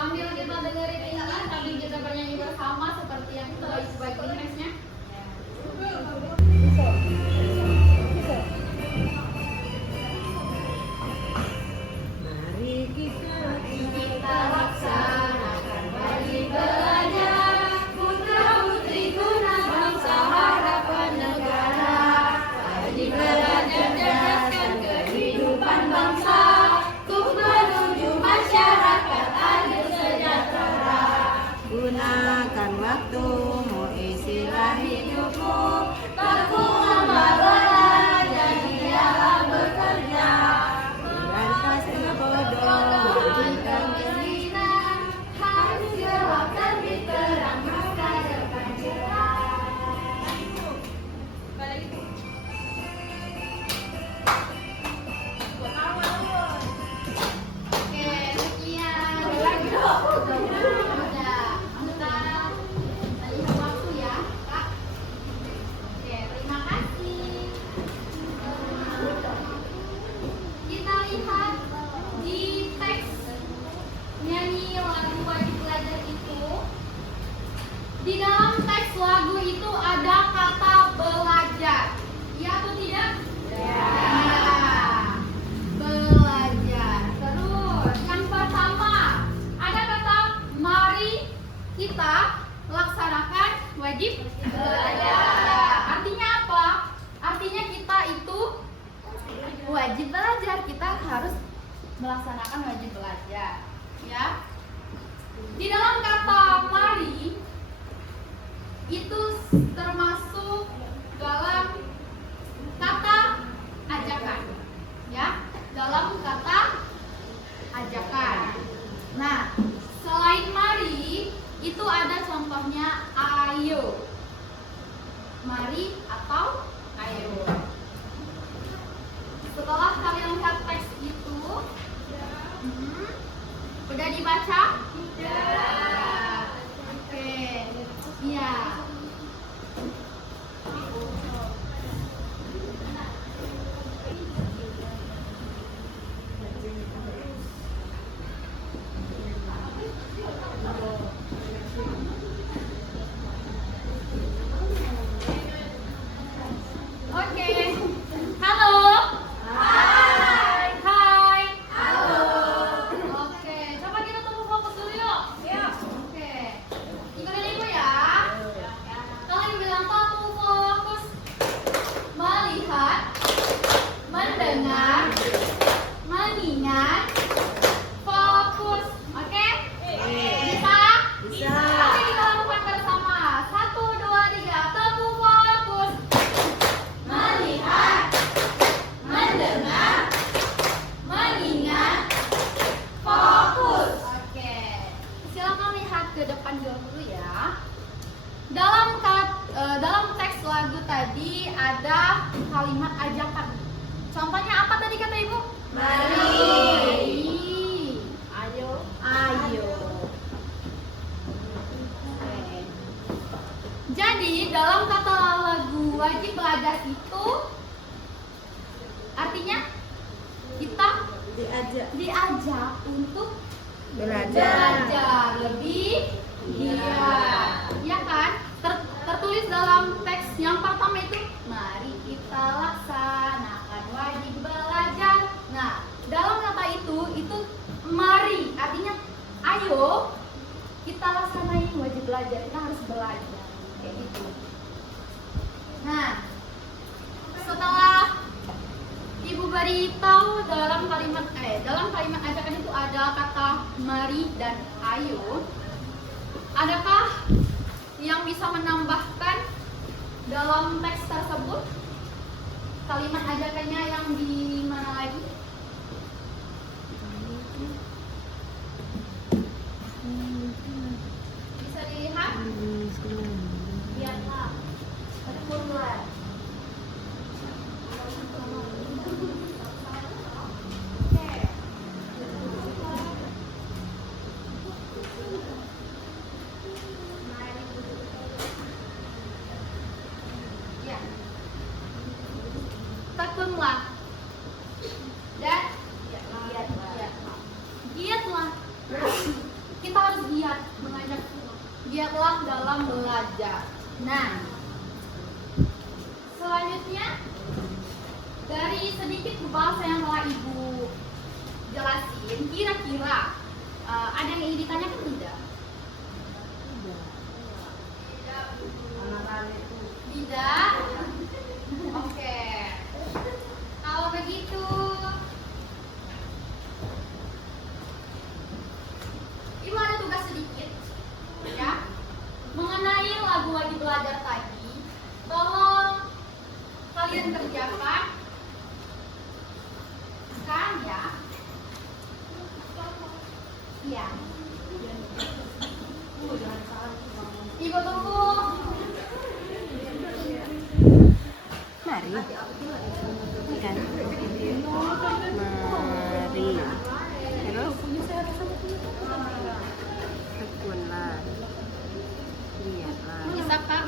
Sambil kita dengerin ini, sambil kita bernyanyi bersama seperti yang kita baik-baik nextnya. Mari kita laksanakan wajib belajar, putra putri guna bangsa harapan negara. Wajib belajar cerdaskan kehidupan bangsa, untuk menuju masyarakat adil sejahtera. gunakan waktumu, isilah hidupmu, Tekun amal lelah, jadilah bekerja. biarkan kebodohan Bukan keinginan, harus gelap terbit terang masa depan cerah. Oke, sekian. Udah, kita lihat waktu ya, Kak. Oke, terima kasih. Kita lihat di teks nyanyi lagu wajib belajar itu. Di dalam teks lagu itu ada kata belajar. Iya atau tidak? Ya. Belajar. Terus yang pertama ada kata mari kita laksanakan wajib belajar. Artinya apa? Artinya kita itu wajib belajar. Kita harus melaksanakan wajib belajar. Ya. Di dalam kata mari itu termasuk dalam kata ajakan, ya, dalam kata ajakan. Nah, selain mari itu ada contohnya ayo, mari atau ayo. Setelah kalian lihat teks itu, udah dibaca? Sudah. Oke, iya. Oke. Halo. Hai. Hai. Halo. Oke, coba kita tunggu fokus dulu yuk. Ya. Oke. Ikutin ibu ya. Kalian bilang satu fokus. Melihat, mendengar, mengingat, fokus. Oke? Bisa? Bisa. Oke, kita lakukan bersama. 1, 2, 3. Teguh fokus. Melihat, mendengar, mengingat, fokus. Oke. Silakan lihat ke depan dulu ya. Dalam teks lagu tadi ada kalimat ajakan. Contohnya apa tadi kata Ibu? Mari. Ayo. Ayo. Oke. Jadi dalam kata lagu wajib belajar itu artinya kita diajak untuk belajar lebih giat, ya kan? Tertulis dalam teks yang pertama itu, mari kita laksanakan wajib belajar. Nah, dalam kata itu mari artinya ayo kita laksanain wajib belajar. Kita harus belajar kayak gitu. Nah, setelah Ibu beritahu dalam kalimat ajakan itu ada kata mari dan ayo. Adakah yang bisa menambahkan dalam teks tersebut kalimat ajakannya yang di mana lagi? Bisa dilihat? Lihat Pak. Ada formular. Oke. giatlah dalam belajar. Nah, selanjutnya dari sedikit bahasa yang telah Ibu jelasin, kira-kira ada yang ingin ditanyakan tidak? Tidak? Oke. Kalau begitu, Ibu ada tugas sedikit, ya, mengenai lagu wajib belajar tadi. Tolong kalian kerjakan, kan ya? Iya. Ibu tunggu. Mari. Kan. Mari. Terus tekunlah. Lihatlah. Bisa Kak?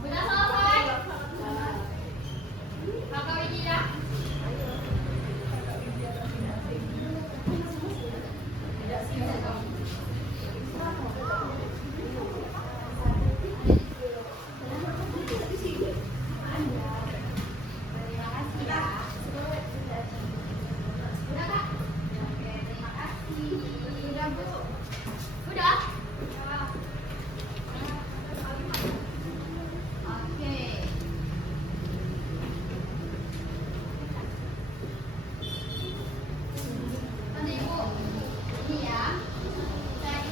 Udah selesai? Kakak Widya? Terima kasih ya. Udah Kak? Oke, terima kasih. Udah Bu? Udah? Oke. Nanti Ibu, ini ya. Cek.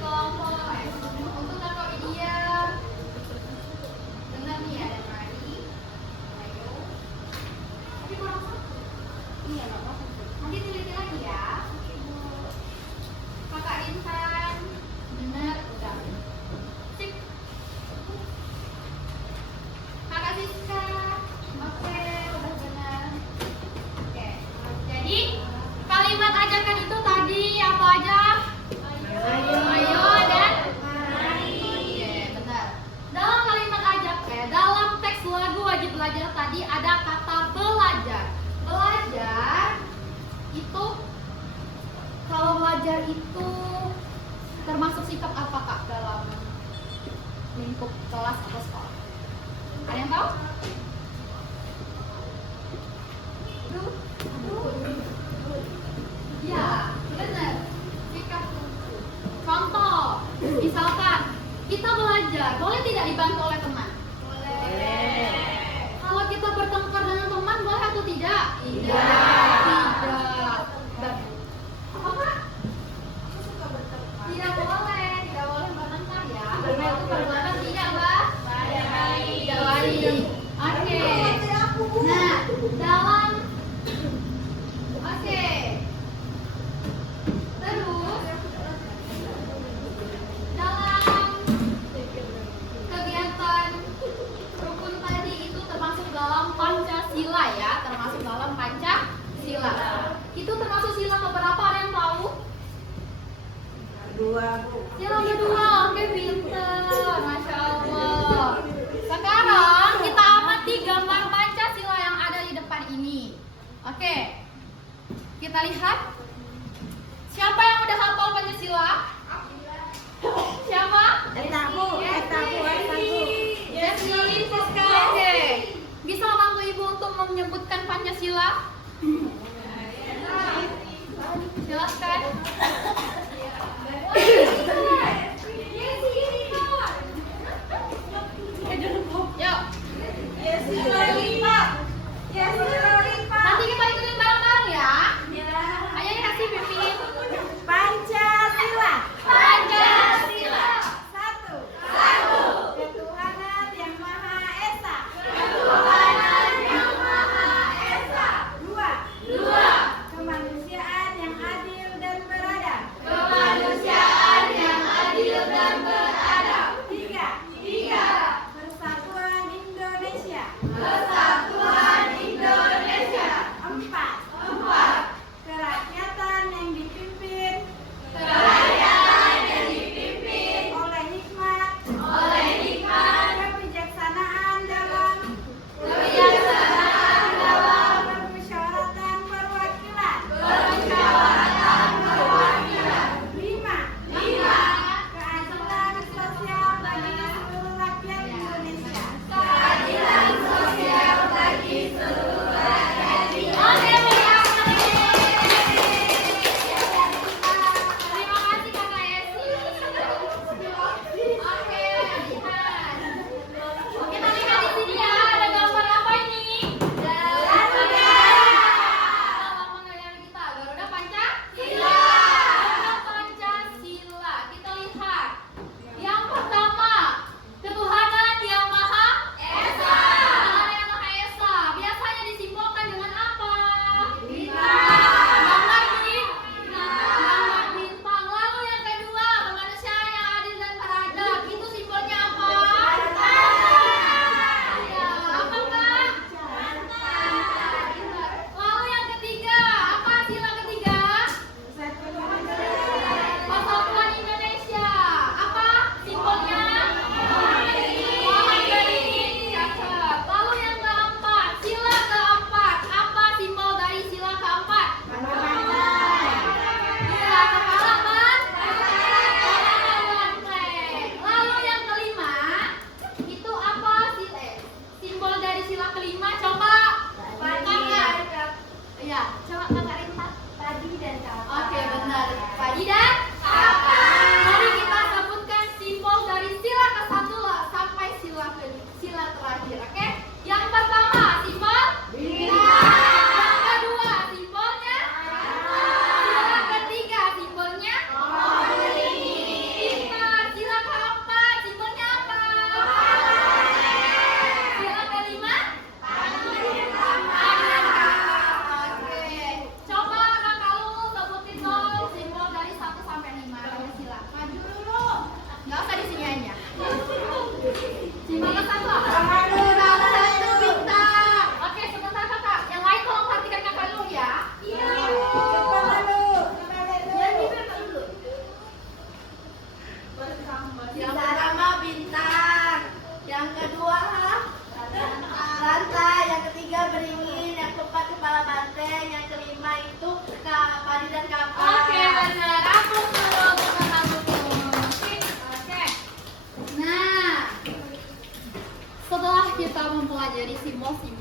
Kelompok untuk Kakak Widya. Dengar nih ya, dan mari. Ayo. Tapi kurang satu. Iya, nggak apa-apa. Nanti teliti lagi ya. Ibu. Kakak Intan. Benar, udah. Sip. Kakak Siska. Oke, udah benar. Oke. Jadi kalimat ajakan itu tadi apa aja? Ayo dan mari. Oke, benar. Dalam kalimat dalam teks lagu wajib belajar tadi ada kata belajar. Belajar itu, kalau belajar itu termasuk sikap apa Kak dalam lingkup kelas atau sekolah? Ada yang tahu? Ya, benar. Sikap. Contoh, misalkan kita belajar, boleh tidak dibantu oleh teman? Boleh. Kalau kita bertengkar dengan teman, boleh atau tidak? Tidak. Tidak. Apakah? Tidak boleh, tidak boleh bertengkar ya. Karena itu perbuatan tidak baik. Tidak baik. Oke. Nah, dalam oke. Terus dalam kegiatan rukun tadi itu termasuk dalam Pancasila ya, termasuk dalam Pancasila. Itu termasuk sila keberapa, ada yang tahu? Kedua, Bu. Sila kedua, oke pinter, Masya Allah. Sekarang kita amati gambar Pancasila yang ada di depan ini. Oke, kita lihat. Siapa yang udah hafal Pancasila? Siapa? Eta, Bu. Yes, Siska. Oke. Bisa bantu Ibu untuk menyebutkan Pancasila? Jelaskan. Yuk. Nanti kita ikutin bareng-bareng ya. Ayo kasih pimpin. Pancasila. Pancasila. Satu. Ketuhanan yang Maha Esa. Ketuhanan yang Maha Esa.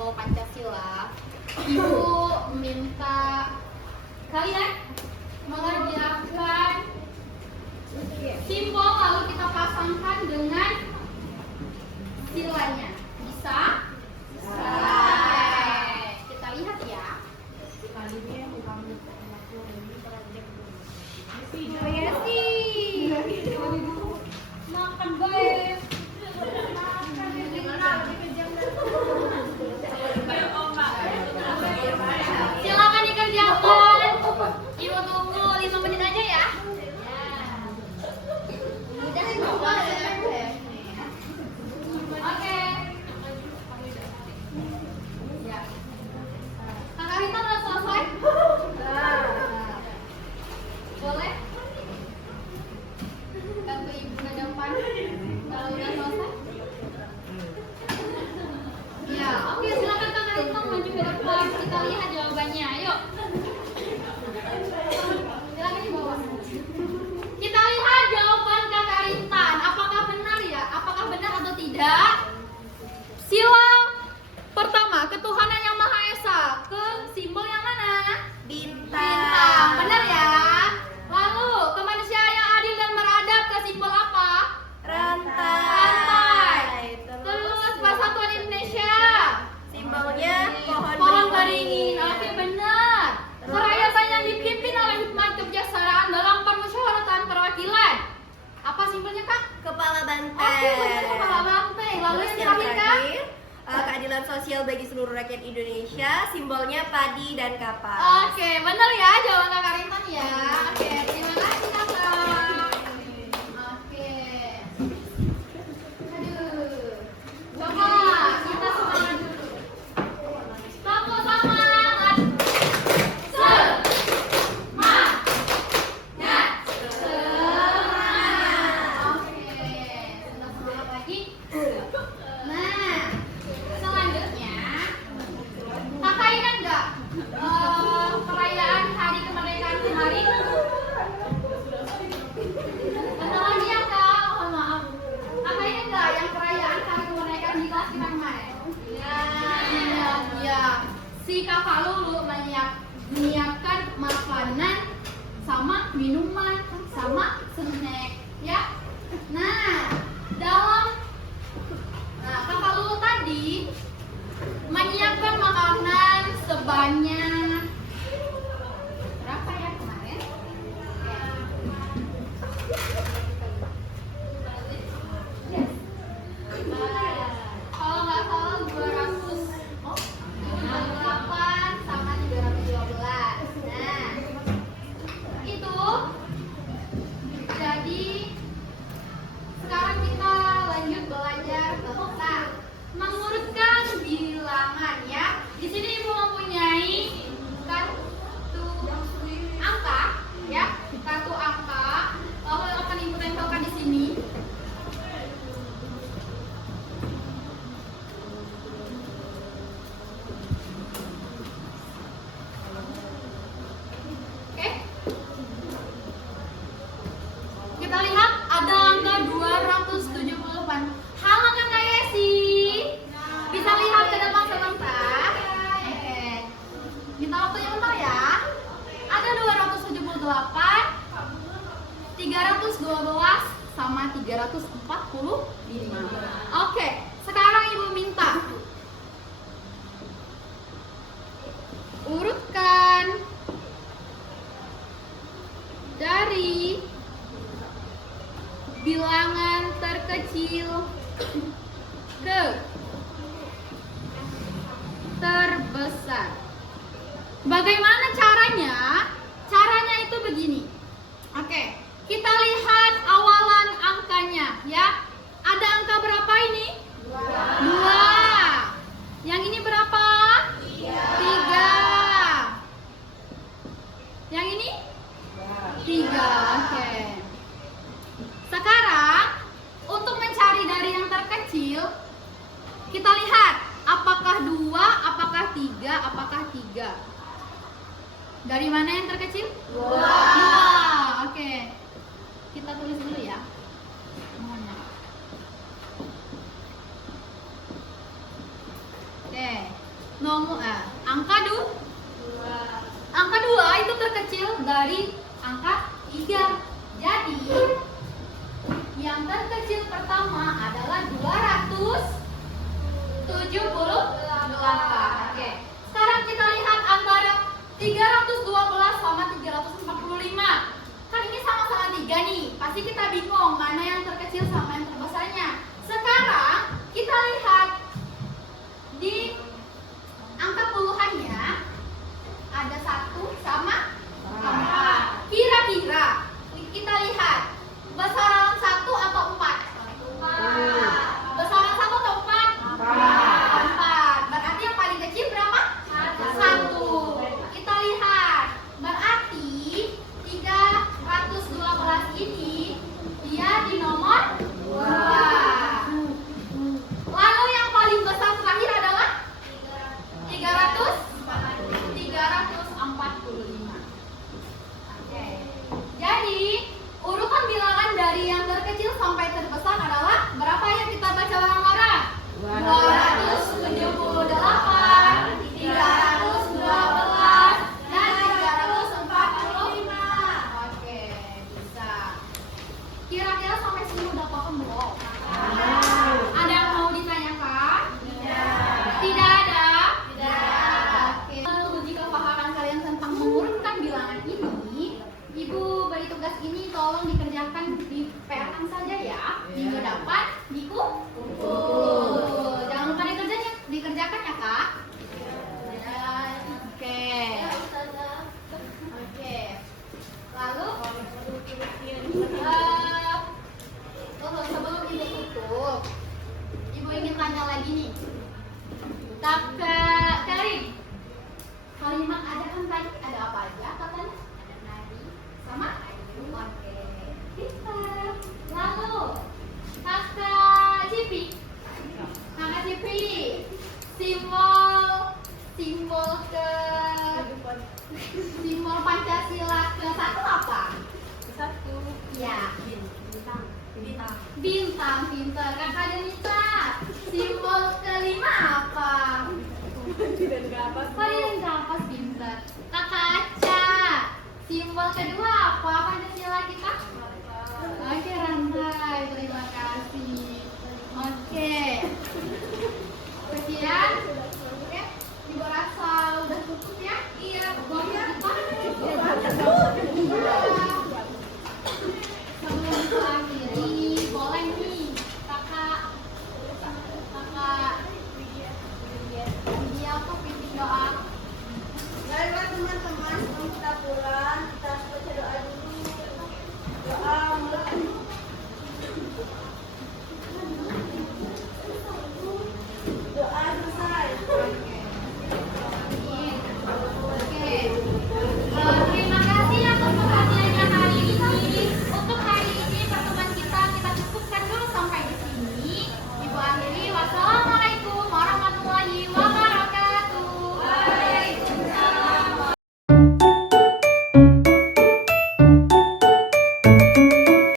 simbol Pancasila, Ibu minta kalian mengerjakan simbol lalu kita pasangkan dengan silanya. Bisa? Bisa. Kita lihat ya. Makan baik. Silakan dikerjakan. Ibu tunggu 5 menit aja ya. Oke. Ya. Kakak Rita udah selesai? Boleh? Bantu ibu ke depan kalau udah selesai. Ya, oke, silakan Kakak Rita maju ke depan. Kita lihat jawabannya. Ayo. Silakan di bawah. Kita lihat jawaban Kakak Rintan. Apakah benar ya? Apakah benar atau tidak? Sila pertama, ketuhanan yang Maha Esa. Ke simbol yang mana? Bintang. Benar ya? Lalu, kemanusiaan yang adil dan beradab ke simbol apa? Rantai. Terus, Persatuan Indonesia. Simbolnya Pohon beringin. Oke, benar. Kerakyatan yang dipimpin oleh hikmat kebijaksanaan dalam permusyawaratan perwakilan. Apa simbolnya, Kak? kepala banteng. Oke, benar, kepala banteng. Lalu Terus yang terakhir, Kak? keadilan sosial bagi seluruh rakyat Indonesia, simbolnya padi dan kapas. Oke, benar ya jawaban Kakak Rintan ya. Oke, terima kasih Kakak. Oke. Aduh. Coba kita semangat dulu. Tepuk semangat. Semangat. Semangat. Oke. Kita semangat lagi. Nah, selanjutnya Kakak ingat nggak perayaan Hari Kemerdekaan kemarin? Bentar lagi ya Kak, mohon maaf. Kakak ingat nggak yang perayaan Hari Kemerdekaan di kelas kita kemarin? Ya. Si Kakak Lulu menyiapkan makanan sama minuman sama snack, ya. Kakak Lulu tadi menyiapkan makanan sebanyak berapa ya kemarin? Kalau nggak salah 228 sama 312. Nah, itu jadi sekarang kita lanjut belajar tentang mengurutkan bilangan ya. Di sini Ibu mempunyai kartu angka ya, kartu angka. Lalu akan Ibu tempelkan di sini. Oke. Kita lihat ada angka 278. Halo Kakak Yesi. Bisa lihat ke depan sebentar. Oke. Minta waktunya bentar ya. Ada 278, 312 sama 345. Oke, sekarang Ibu minta urutkan dari bilangan terkecil ke terbesar. Bagaimana caranya? Caranya itu begini. Oke, kita lihat awalan angkanya ya. Ada angka berapa ini? 2. Yang ini berapa? 3. Yang ini? 3. Oke. Sekarang untuk mencari dari yang terkecil, kita lihat apakah 2, apakah 3, apakah 3. Dari mana yang terkecil? 2. Oke. angka angka 2 itu terkecil dari angka 3. Jadi yang terkecil pertama adalah 278. Oke. Sekarang kita lihat antara 312 sama 345. Kan ini sama-sama 3 nih. Pasti kita bingung mana yang terkecil sama yang terbesarnya. Sekarang kita lihat di angka puluhannya ada 1 sama 4. Kira-kira kita lihat besaran 1 atau 4? Besaran 1 atau 4? 4. Berarti yang paling kecil berapa? 1. Kita lihat. Berarti 312 ini dia di nomor 2. Lalu yang paling besar terakhir adalah 345. Oke. Jadi urutan bilangan dari yang terkecil sampai terbesar adalah berapa yang kita baca bareng-bareng? 278, 312, dan 345. Oke, bisa. Kira-kira sampai sini udah paham belum? Ada yang mau ditanyakan? Tidak ada? Oke. Lalu jika pahaman kalian tentang mengurutkan bilangan ini, Ibu beri tugas ini tolong dikerjakan di PR saja ya. Minggu depan dikumpul. Jangan lupa dikerjakan ya Kak. Oke. Oke. Lalu sebelum Ibu tutup, Ibu ingin tanya lagi nih. Kakak Karin, kalimat ada kan tadi? Ada apa aja katanya? Ada nadi sama ayu. Oke. Pintar. Lalu Kakak Cipi. Kakak Cipi, simbol Pancasila ke-1 apa? Satu. Ya. Bintang. Bintang, pintar. Kakak Denita, simbol ke-5 apa? Tidak apa. Paling gampang pintar. Kakak Aca, simbol kedua apa Pancasila kita?